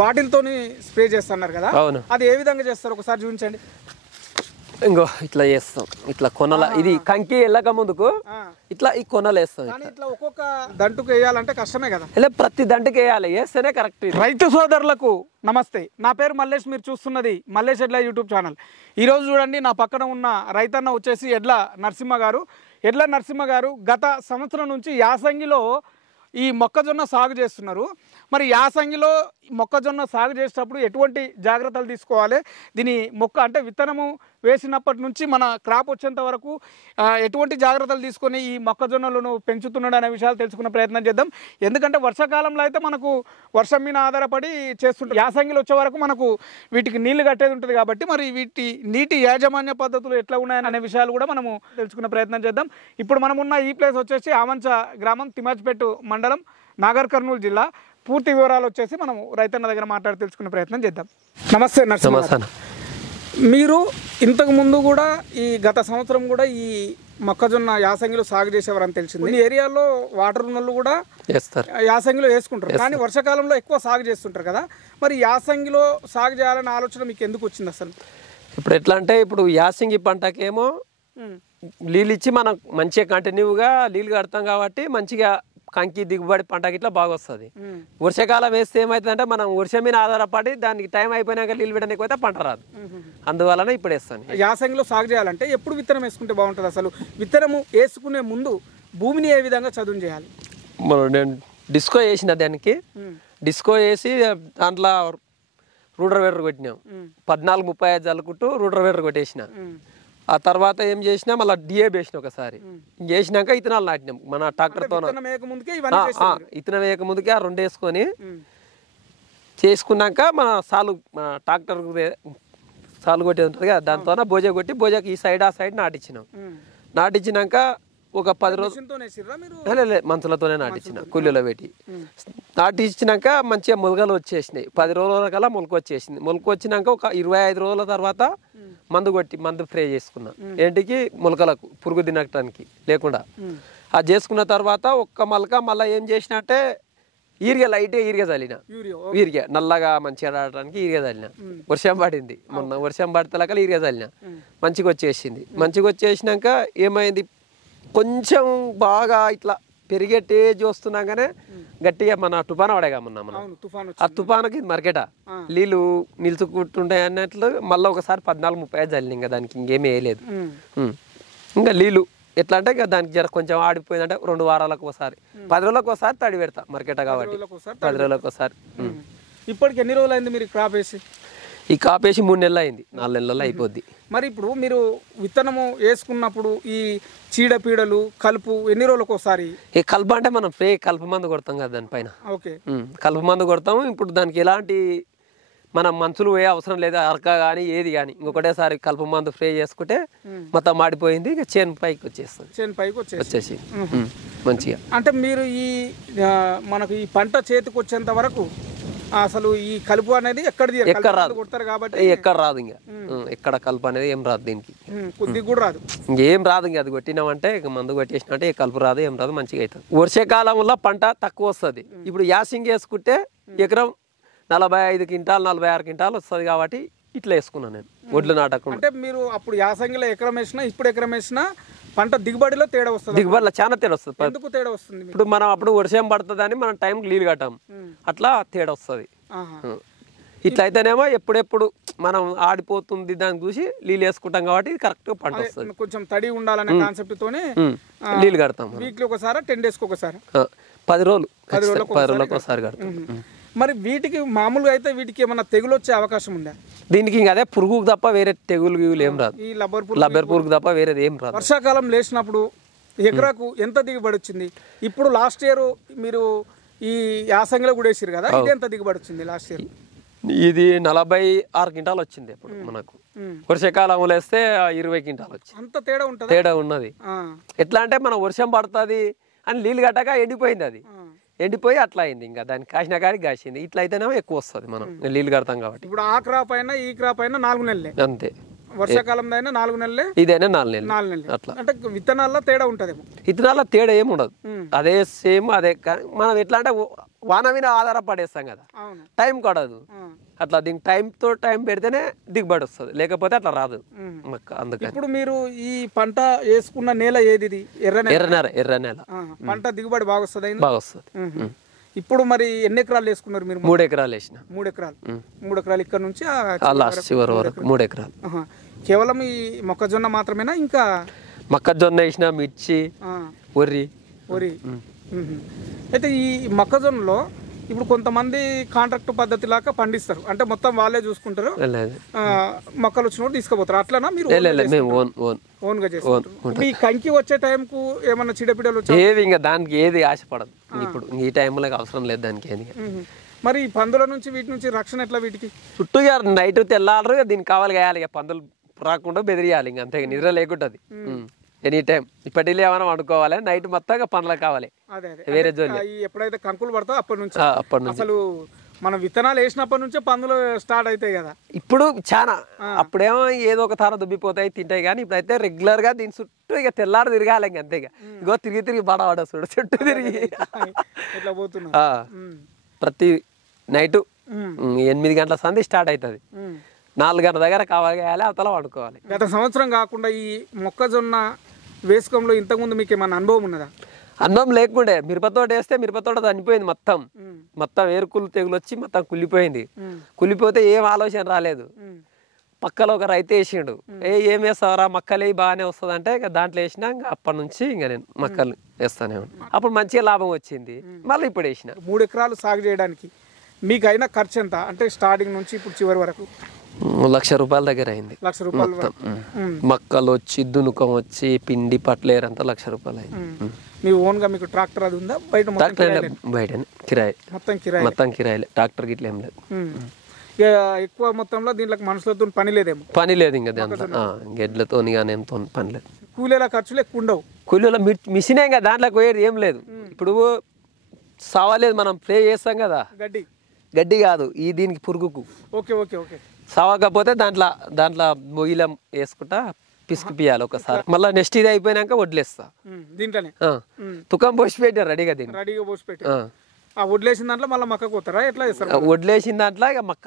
బాటిల్తోని spray చేస్తున్నారు కదా, అవును. అది ఏ విధంగా చేస్తారు ఒకసారి చూపించండి. ఇంకో ఇట్లా చేస్తాం, ఇట్లా కొనల ఇది కంకి వెళ్ళక ముందుకు ఇట్లా ఈ కొనలు వేస్తాం. కానీ ఇట్లా ఒక్కొక్క దంటుకు వేయాలంటే కష్టమే కదా, ఇలా ప్రతి దంటకి వేయాలి, వేస్తేనే కరెక్ట్. రైతు సోదరులకు నమస్తే, నా పేరు మల్లేష్, మీరు చూస్తున్నది మల్లేష్ ఎడ్ల యూట్యూబ్ ఛానల్. ఈరోజు చూడండి, నా పక్కన ఉన్న రైతన్న వచ్చేసి ఎడ్ల నరసింహ గారు. ఎడ్ల నరసింహ గారు గత సంవత్సరం నుంచి యాసంగిలో ఈ మొక్కజొన్న సాగు చేస్తున్నారు. మరి యాసంగిలో మొక్కజొన్న సాగు చేసేటప్పుడు ఎటువంటి జాగ్రత్తలు తీసుకోవాలి, దీని మొక్క అంటే విత్తనము వేసినప్పటి నుంచి మన క్రాప్ వచ్చేంత వరకు ఎటువంటి జాగ్రత్తలు తీసుకొని ఈ మొక్కజొన్నలను పెంచుతున్నాడు అనే విషయాలు తెలుసుకునే ప్రయత్నం చేద్దాం. ఎందుకంటే వర్షాకాలంలో అయితే మనకు వర్షం మీద ఆధారపడి చేస్తుంటాం, యాసంగిలో వచ్చే వరకు మనకు వీటికి నీళ్లు కట్టేది ఉంటుంది కాబట్టి మరి వీటి నీటి యాజమాన్య పద్ధతులు ఎట్లా ఉన్నాయని అనే విషయాలు కూడా మనము తెలుసుకునే ప్రయత్నం చేద్దాం. ఇప్పుడు మనం ఉన్న ఈ ప్లేస్ వచ్చేసి ఆమంచ గ్రామం, తిమాజ్పేట మండలం, నాగర్ కర్నూలు జిల్లా. పూర్తి వివరాలు వచ్చేసి మనం రైతన్న దగ్గర మాట్లాడి తెలుసుకునే ప్రయత్నం చేద్దాం. నమస్తే నరసింహ, మీరు ఇంతకు ముందు కూడా ఈ గత సంవత్సరం కూడా ఈ మొక్కజొన్న యాసంగిలో సాగు చేసేవారని తెలిసింది. ఈ ఏరియాలో వాటర్ ఉన్నోళ్ళు కూడా యాసంగిలో వేసుకుంటారు, కానీ వర్షాకాలంలో ఎక్కువ సాగు చేస్తుంటారు కదా, మరి యాసంగిలో సాగు చేయాలనే ఆలోచన మీకు ఎందుకు వచ్చింది అసలు? ఇప్పుడు ఎట్లా అంటే, ఇప్పుడు యాసంగి పంటకేమో నీళ్ళు ఇచ్చి మనం మంచిగా కంటిన్యూగా నీళ్ళు కడతాం కాబట్టి మంచిగా కంకి దిగుబడి పంటకి ఇట్లా బాగా వస్తుంది. వర్షాకాలం వేస్తే ఏమవుతుందంటే మనం వర్షం మీద ఆధారపడి దానికి టైం అయిపోయినాక నీళ్ళు పెట్టడానికి పోతే పంట రాదు. అందువలన ఇప్పుడు వేస్తాను. యాసంగిలో సాగు చేయాలంటే ఎప్పుడు విత్తనం వేసుకుంటే బాగుంటుంది? అసలు విత్తనము వేసుకునే ముందు భూమిని ఏ విధంగా చదును చేయాలి? నేను డిస్కో వేసిన దానికి, డిస్కో వేసి దాంట్లో రూటర్ వేటర్ కొట్టినాం. 14-35 చల్లుకుంటూ రూటర్ వేటర్ కొట్టేసిన. ఆ తర్వాత ఏం చేసినా మళ్ళీ డిఏబి వేసిన ఒకసారి, వేసినాక ఇతనాలు నాటినాం మన ట్రాక్టర్తో. ఇతనం వేయక ముందుకే ఆ 2 వేసుకొని చేసుకున్నాక మన ట్రాక్టర్ సాలు కొట్టేది ఉంటుంది కదా, దాంతో బోజా కొట్టి బోజాకి ఈ సైడ్ ఆ సైడ్ నాటించినాం. నాటించినాక ఒక 10 రోజులు మంచులతోనే నాటించిన, కూలీలో పెట్టి నాటించినాక మంచిగా మొలకలు వచ్చేసినాయి. 10 రోజుల కల్లా మొలక వచ్చేసింది. మొలక వచ్చినాక ఒక 25 రోజుల తర్వాత మందు స్ప్రే చేసుకున్నా. ఏంటికి? మొలకలకు పురుగు తినటానికి లేకుండా. అది చేసుకున్న తర్వాత ఒక్క మొలక మళ్ళీ ఏం చేసినట్టే లైట్గా ఈరిగా చల్లిన. ఈరిగా నల్లగా మంచిగా రావడానికి ఈరిగా చల్లిన. వర్షం పడింది మొన్న, వర్షం పడితే ఈరిగా చల్లిన, మంచిగా వచ్చేసింది. మంచిగా వచ్చేసినాక ఏమైంది, కొంచెం బాగా ఇట్లా పెరిగే టేజ్ వస్తున్నాగానే గట్టిగా మన తుఫాను పడేగా మొన్న మనం. ఆ తుఫానుకి మార్కెటా నీళ్ళు నిలుచుకుంటుంటాయి అన్నట్లు మళ్ళీ ఒకసారి 14-35 చల్లిన. ఇంకా దానికి ఇంకేమీ వేయలేదు. ఇంకా నీళ్ళు ఎట్లా అంటే ఇక దానికి జర కొంచెం ఆడిపోయిందంటే 2 వారాలకు ఒకసారి, 10 రోజులకు ఒకసారి తడి పెడతా మార్కెటా కాబట్టి 10 రోజులకు ఒకసారి. ఇప్పటికి ఎన్ని రోజులు అయింది మీరు క్రాప్ వేసి? ఈ క్రాప్ వేసి 3 నెలలు అయింది, 4 నెలల్లో అయిపోద్ది. మరి ఇప్పుడు మీరు విత్తనము వేసుకున్నప్పుడు ఈ చీడపీడలు కలుపు ఎన్ని రోజులకు ఒకసారి? ఈ కలుపు అంటే మనం కలుపు మందు కొడతాం కదా దానిపైన. ఓకే, కలుపు మందు కొడతాము. ఇప్పుడు దానికి ఎలాంటి మనం మంచులు వేయ అవసరం లేదు, అరక కానీ ఏది కానీ ఇంకొకటేసారి కలుపు మందు స్ప్రే చేసుకుంటే మొత్తం మాడిపోయింది. ఇక చేను పైకి వచ్చేస్తుంది, చేను పైకి వచ్చేసి మంచిగా. అంటే మీరు ఈ మనకు ఈ పంట చేతికి వచ్చేంత వరకు అసలు ఈ కలుపు అనేది ఎక్కడ రాదు కాబట్టి ఎక్కడ రాదు. ఇంకా ఎక్కడ కలుపు అనేది ఏం రాదు, దీనికి కొద్దిగా కూడా రాదు, ఇంకేం రాదు. ఇంకా అది కొట్టినామంటే ఇక మందు కొట్టేసినట్టే కలుపు రాదు, ఏం రాదు, మంచిగా అవుతుంది. వర్షాకాలంలో పంట తక్కువ వస్తుంది. ఇప్పుడు యాసింగ్ వేసుకుంటే ఎకరం 45 క్వింటాలు 46 క్వింటాలు వస్తుంది కాబట్టి ఇట్లా వేసుకున్నాను నేను ఒడ్లు నాటకుండా. అంటే మీరు అప్పుడు యాసంగిలో ఎకరం వేసినా ఇప్పుడు ఎకరం వేసినా పంట దిగుబడిలో తేడా వస్తుంది? దిగుబడిలో చాలా తేడా వస్తుంది. ఎందుకు తేడా వస్తుంది? ఇప్పుడు మనం అప్పుడు వర్షం పడుతుంది అని మనం టైంకి నీళ్ళు కట్టాం, అట్లా తేడా వస్తుంది. ఇట్లా అయితేనేమో ఎప్పుడెప్పుడు మనం ఆడిపోతుంది దాన్ని చూసి నీళ్ళు వేసుకుంటాం కాబట్టి కరెక్ట్ పంట వస్తుంది. కొంచెం తడి ఉండాలనే కాన్సెప్ట్ తోనే నీళ్ళు కడతాం. వీక్లీ ఒకసారి 10 డేస్కి ఒకసారి 10 రోజులకు ఒకసారి కడతాం. మరి వీటికి మామూలుగా అయితే వీటికి ఏమన్నా తెగులు వచ్చే అవకాశం ఉందా? దీనికి ఇంకా అదే పురుగుకు తప్ప వేరే తెగులు ఏం రాదు. ఈ లబ్బర్ పురుగు తప్ప వేరేది ఏం రాదు. వర్షాకాలం లేచినప్పుడు ఎకరాకు ఎంత దిగుబడి వచ్చింది? ఇప్పుడు లాస్ట్ ఇయర్ మీరు ఈ యాసంగిలో కూడా వేసారు కదా, ఇది ఎంత దిగుబడి వచ్చింది లాస్ట్ ఇయర్? ఇది 46 క్వింటాలు వచ్చింది. ఇప్పుడు మనకు వర్షాకాలం వేస్తే 20 క్వింటాలు వచ్చింది. అంత తేడా ఉంటుంది? తేడా ఉన్నది. ఎట్లా అంటే మనం వర్షం పడుతుంది అని నీళ్ళు కట్టక ఎండిపోయింది, అది ఎండిపోయి అట్లా అయింది. ఇంకా దాన్ని కాసిన కాడికి కాసింది. ఇట్లా అయితేనేమో ఎక్కువ వస్తుంది, మనం నీళ్ళు కడతాం కాబట్టి. ఇప్పుడు ఆ క్రాప్ అయినా ఈ క్రాప్ అయినా 4 నెలలే అంతే. వర్షాకాలం అయినా 4 నెలలే, ఇదైనా 4 నెలలు. అట్లా అంటే విత్తనాల్లో తేడా ఉంటదేమో? విత్తనాల్లో తేడా ఏమి ఉండదు, అదే సేమ్ అదే. మనం ఎట్లా అంటే వాన మీద ఆధారపడేస్తాం కదా, అవును టైం కడదు. అట్లా దీనికి టైం పెడితేనే దిగుబడి వస్తుంది, లేకపోతే అట్లా రాదు మక్క. అందుకని ఇప్పుడు మీరు ఈ పంట వేసుకున్న నేల ఏది ఇది? ఎర్ర నేల. పంట దిగుబడి బాగా వస్తుంది, బాగా వస్తుంది. ఇప్పుడు మరి ఎన్ని ఎకరాలు వేసుకున్నారు మీరు? 3 ఎకరాలు వేసిన. 3 ఎకరాలు. 3 ఎకరాలు ఇక్కడ నుంచి లాస్ట్ చివరి వరకు 3 ఎకరాలు. కేవలం ఈ మొక్కజొన్న మాత్రమేనా? ఇంకా మొక్కజొన్న వేసిన, మిర్చి, వరి. అయితే ఈ మొక్కజొన్నలో ఇప్పుడు కొంతమంది కాంట్రాక్ట్ పద్ధతి లాగా పండిస్తారు, అంటే మొత్తం వాళ్ళే చూసుకుంటారు, మొక్కలు వచ్చినప్పుడు తీసుకుపోతారు. అట్లనా మీరు ఓన్ గా చేస్తారు? ఈ కంకి వచ్చే టైంకు ఏమన్నా చీడపీడలు ఏవి ఇంకా దానికి ఏది ఆశపడదు. ఇప్పుడు ఈ టైంలో అవసరం లేదు దానికి ఏది. మరి ఈ పందుల నుంచి వీటి నుంచి రక్షణ ఎట్లా? వీటికి చుట్టూగా నైట్ తెల్లారు దీనికి కావాలి కాయాలి, ఇక పందులు రాకుండా బెదిరియాలి, ఇంక అంతే. నిద్ర లేకుంటది ఎనీ టైం. ఇప్పటిలో ఏమైనా వండుకోవాలి, నైట్ మొత్తంగా పండ్లకు కావాలి. వేరే జోలి ఎప్పుడైతే కంకులు పడతావు అప్పటి నుంచి అసలు మనం విత్తనాలు వేసినప్పటి నుంచే పందులు స్టార్ట్ అవుతాయి కదా. ఇప్పుడు చాలా, అప్పుడేమో ఏదో ఒక తార దుబ్బిపోతాయి, తింటాయి. కానీ ఇప్పుడైతే రెగ్యులర్ గా దీని చుట్టూ ఇక తెల్లారు తిరగాలి, ఇంక అంతే. ఇగో తిరిగి పడవాడ చూడు చుట్టూ తిరిగి ఇట్లా పోతున్నా. ప్రతి నైట్ 8 గంటల సంధి స్టార్ట్ అవుతుంది, 4 గంటల దగ్గర కావాలి కాయాలి, అవతల వండుకోవాలి. గత సంవత్సరం కాకుండా ఈ మొక్కజొన్న వేసుకోవడంలో ఇంతకుముందు మీకు ఏమన్నా అనుభవం ఉన్నదా? అనుభవం లేకుండే. మిరపతోట వేస్తే మిరపతోట చనిపోయింది, మొత్తం ఏరుకులు తెగులు వచ్చి మొత్తం కుళ్ళిపోయింది. కుళ్ళిపోతే ఏం ఆలోచన రాలేదు. పక్కలో ఒక రైతు వేసిండు, ఏం వేస్తావరా మక్కలు బాగానే వస్తుంది అంటే, ఇక దాంట్లో వేసినా ఇంకా అప్పటి నుంచి ఇంకా నేను మక్కలు వేస్తానే ఉన్నాను. అప్పుడు మంచిగా లాభం వచ్చింది. మళ్ళీ ఇప్పుడు వేసిన. 3 ఎకరాలు సాగు చేయడానికి మీకు అయిన ఖర్చు ఎంత? అంటే స్టార్టింగ్ నుంచి ఇప్పుడు చివరి వరకు ₹1,00,000 దగ్గర అయింది. ₹1,00,000 మక్కలు వచ్చి, దునుకం వచ్చి, పిండి పట్లేరంతా ₹1,00,000 అయింది. మీ ఓన్ గా మీకు ట్రాక్టర్ అది ఉందా? బయట బయట కిరాయి, మొత్తం కిరాయి, ట్రాక్టర్ గిట్ల ఏం లేదు. ఎక్కువ మొత్తంలో దీంట్లో మనుషులతో పని లేదేమో? పని లేదు, ఇంకా దాంట్లో గెడ్లతో కానీ ఏమో పని లేదు. కూలీల ఖర్చులు ఎక్కువ ఉండవు. కూలీల మిషనే ఇంకా దాంట్లోకి పోయేది ఏం లేదు. ఇప్పుడు సావలేదు, మనం ప్రే చేస్తాం కదా, గడ్డి కాదు ఈ దీనికి పురుగుకు. సావకపోతే దాంట్లో మొగిల వేసుకుంటా పిసికి పియాలి ఒకసారి. మళ్ళీ నెక్స్ట్ ఇది అయిపోయినాక వడ్లేస్తా. దీంట్లోనే తుకం పోసి పెట్టారు రెడీగా, దీన్ని రెడీగా పోసి పెట్టి వడ్లేసిన దాంట్లో మళ్ళీ మక్క కోతారా? ఎట్లా చేస్తారు? వడ్లేసిన దాంట్లో ఇక మక్క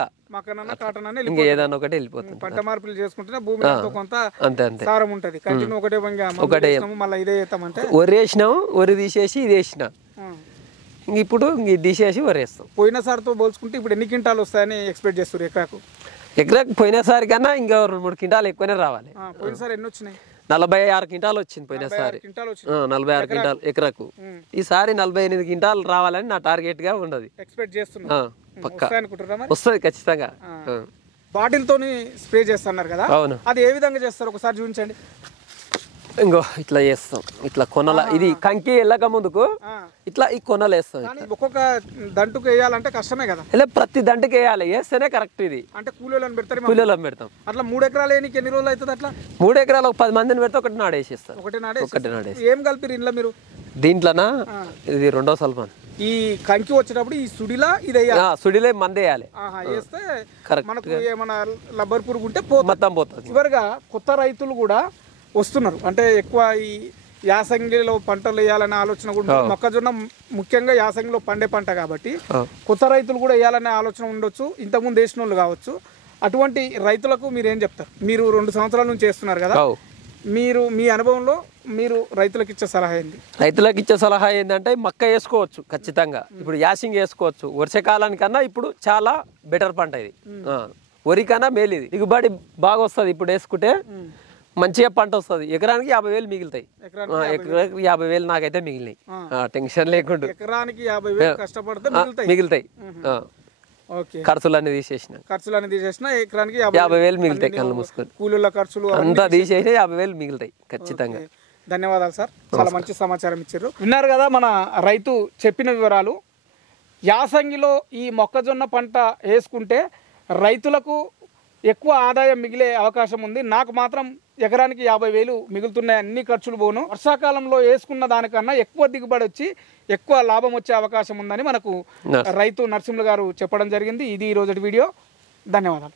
ఇంకా ఏదైనా ఒకటి వెళ్ళిపోతుంది. పంట మార్పులు చేసుకుంటే భూమి కొంత అంతే సారం ఉంటది. కంటిన్యూ ఒకటే మళ్ళీ ఇదే చేస్తామంటే వరి వేసినాం, వరి తీసేసి ఇది వేసిన, ఇప్పుడు ఇది తీసేసి వరి వేస్తాం. పోయినసారితో పోల్చుకుంటే ఇప్పుడు ఎన్ని క్వింటాలు వస్తాయని ఎక్స్పెక్ట్ చేస్తారు ఎకరాకు? ఎకరాకు పోయినసారి కన్నా ఇంకా 2-3 క్వింటాలు ఎక్కువనే రావాలి. పోయినసారి ఎన్ని వచ్చినాయి? 46 క్వింటాలు వచ్చింది పోయినసారి. 46 క్వింటాలు ఎకరాకు. ఈసారి 48 క్వింటాలు రావాలని నా టార్గెట్ గా ఉన్నది. ఎక్స్పెక్ట్ చేస్తున్నా. పక్కా వస్తుంది ఖచ్చితంగా. బాటిల్ తోని స్ప్రే చేస్తున్నారు కదా, అవును. అది ఏ విధంగా చేస్తారు ఒకసారి చూపించండి. ఇంకో ఇట్లా చేస్తాం, ఇట్లా కొనల, ఇది కంకి వెళ్ళక ముందుకు ఇట్లా ఈ కొనలు వేస్తాం. ఒక్కొక్క దంటుకు వేయాలంటే కష్టమే కదా? ఇలా ప్రతి దంటుకు వేయాలి, వేస్తేనే కరెక్ట్. ఇది అంటే కూలీలను పెడతారు, కూలీలను పెడతాం. అట్లా 3 ఎకరాలు వేయడానికి ఎన్ని రోజులు అవుతుంది? అట్లా 3 ఎకరాలు ఒక 10 మందిని పెడితే ఒకటి నాడేసేస్తారు. ఒకటి నాడేసి ఏం కలిపి ఇంట్లో మీరు? దీంట్లోనా ఇది 2వ సల్ఫాన్. ఈ కంకి వచ్చేటప్పుడు ఈ సుడిలా ఇది వేయాలి, సుడిలే మంది వేయాలి. వేస్తే మనకు ఏమన్నా లబ్బర్ పురుగు ఉంటే మొత్తం పోతుంది. చివరిగా కొత్త రైతులు కూడా వస్తున్నారు, అంటే ఎక్కువ ఈ యాసంగిలో పంటలు వేయాలనే ఆలోచన కూడా. మొక్కజొన్న ముఖ్యంగా యాసంగిలో పండే పంట కాబట్టి కొత్త రైతులు కూడా వేయాలనే ఆలోచన ఉండొచ్చు, ఇంతకుముందు వేసిన వాళ్ళు కావచ్చు. అటువంటి రైతులకు మీరు ఏం చెప్తారు? మీరు 2 సంవత్సరాల నుంచి చేస్తున్నారు కదా, మీరు మీ అనుభవంలో మీరు రైతులకు ఇచ్చే సలహా ఏంది? రైతులకు ఇచ్చే సలహా ఏంటంటే మక్క వేసుకోవచ్చు ఖచ్చితంగా. ఇప్పుడు యాసింగ్ వేసుకోవచ్చు. వర్షాకాలానికన్నా ఇప్పుడు చాలా బెటర్ పంట ఇది. వరి కన్నా మేలు ఇది, దిగుబడి బాగా వస్తుంది. ఇప్పుడు వేసుకుంటే మంచిగా పంట వస్తుంది. ఎకరానికి 50,000 మిగులుతాయి. ఎకరానికి 50,000 నాకైతే మిగిలినాయి, టెన్షన్ లేకుండా. ఎకరానికి 50,000 కష్టపడితే మిగులుతాయి. ఖర్చులన్నీ తీసేసిన ఎకరానికి 50,000 మిగులుతాయి. కళ్ళు మూసుకొని కూలీల ఖర్చులు అంతా తీసేసి 50,000 మిగులుతాయి ఖచ్చితంగా. ధన్యవాదాలు సార్, చాలా మంచి సమాచారం ఇచ్చారు. విన్నారు కదా మన రైతు చెప్పిన వివరాలు. యాసంగిలో ఈ మొక్కజొన్న పంట వేసుకుంటే రైతులకు ఎక్కువ ఆదాయం మిగిలే అవకాశం ఉంది. నాకు మాత్రం ఎకరానికి 50,000 మిగులుతున్నాయి, అన్ని ఖర్చులు పోను. వర్షాకాలంలో వేసుకున్న దానికన్నా ఎక్కువ దిగుబడి వచ్చి ఎక్కువ లాభం వచ్చే అవకాశం ఉందని మనకు రైతు నరసింహులు గారు చెప్పడం జరిగింది. ఇది ఈ రోజు వీడియో. ధన్యవాదాలు.